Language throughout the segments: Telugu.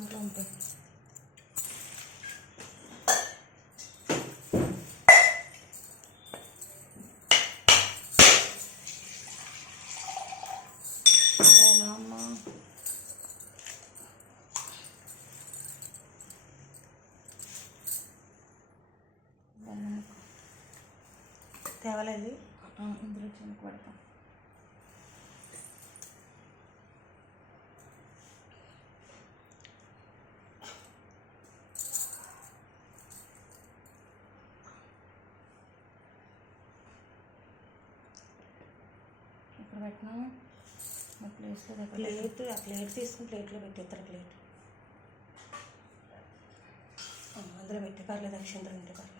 దాంట్లో ఉంటాయి. ఎలా అమ్మా తేవాలండి. ఇందులో చిన్నకు పడతాం. ఇప్పుడు పెట్టినాము ప్లేస్లో ప్లేట్. ఆ ప్లేట్ తీసుకుని ప్లేట్లో పెట్టి ఇతర ప్లేట్ అందులో పెట్టి పర్లేదు. అక్షంతలు ఉంటే పర్లేదు.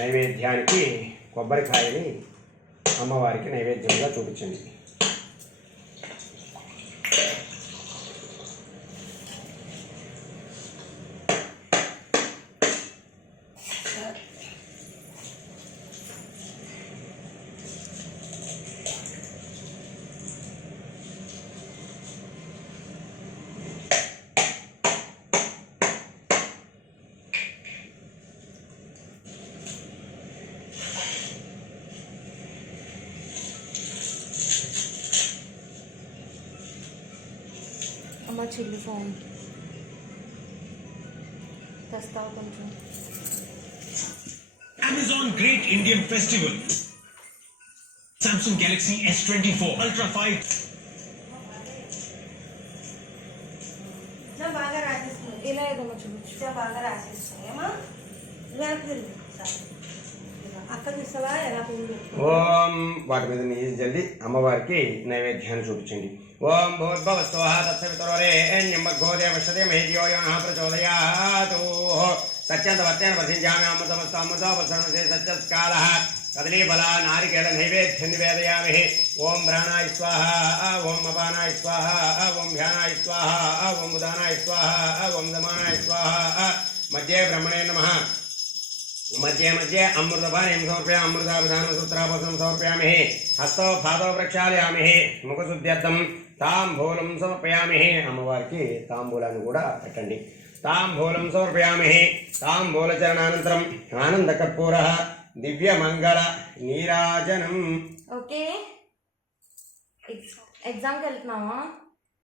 నైవేద్యానికి కొబ్బరికాయని అమ్మవారికి నైవేద్యంగా చూపించండి. అమ్మ చిల్లి ఫోన్ తెస్తావు కొంచెం. Amazon Great Indian Festival. Samsung Galaxy S24 Ultra 5. బాగా రాసేస్తుంది. ఇలా ఏదో చూపించు. బాగా రాసేస్తుంది ఏమా అక్కడ చూస్తావా ఎలా పోయింది. ఓం వాటి మీద నీళ్ళు జల్లి అమ్మవారికి నైవేద్యాన్ని చూపించండి. ఓం భూర్భవస్వః తత్సవితుర్వరేణ్యం భర్గో దేవశ్చతే మహేజ్యో యో నః ప్రచోదయాతు. సత్యంతవర్తేన వర్షించామి అమృతమస్తమృతోపసరణసే సత్యస్కాలః కదలీఫల నారికేళ నైవేద్యం నివేదయామి. ఓం ప్రాణాయ స్వాహ, ఓం అపానాయ స్వాహ, ఓం ధ్యానాయ స్వాహ, ఓం ఉదానాయ స్వాహ, ఓం సమానాయ స్వాహ. మధ్యే బ్రహ్మణే నమః. मध्ये मध्ये अमृतपानीं समर्पयामि. अमृताभिधानं सूत्राभूषणं समर्पयामि. हस्तौ पादौ प्रक्षालयामि. मुखशुद्ध्यर्थं ताम्बूलं समर्पयामि. అమ్మవారికి తాంబూలాన్ని కూడా పెట్టండి. తాంబూలం సమర్పయామి. తాంబూలచరణానంతరం ఆనందకర్పూర దివ్యమంగళ నీరాజనం. ఓకే ఎగ్జామ్కి వెళ్తున్నావా?